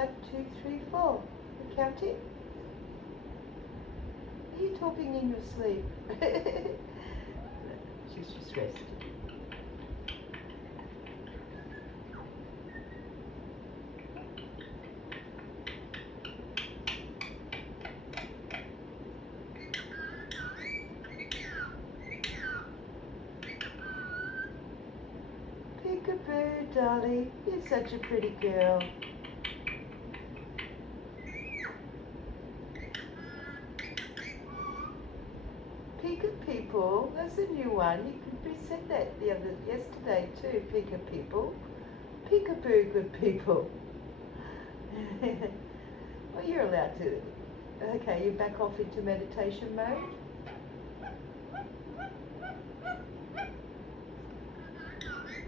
1, 2, 3, 4. You counting? Are you talking in your sleep? She's just resting. Peekaboo, Dolly. You're such a pretty girl. Pika people, that's a new one. We said that yesterday too. Pika people, peekaboo, good people. Well, you're allowed to. Okay, you're back off into meditation mode.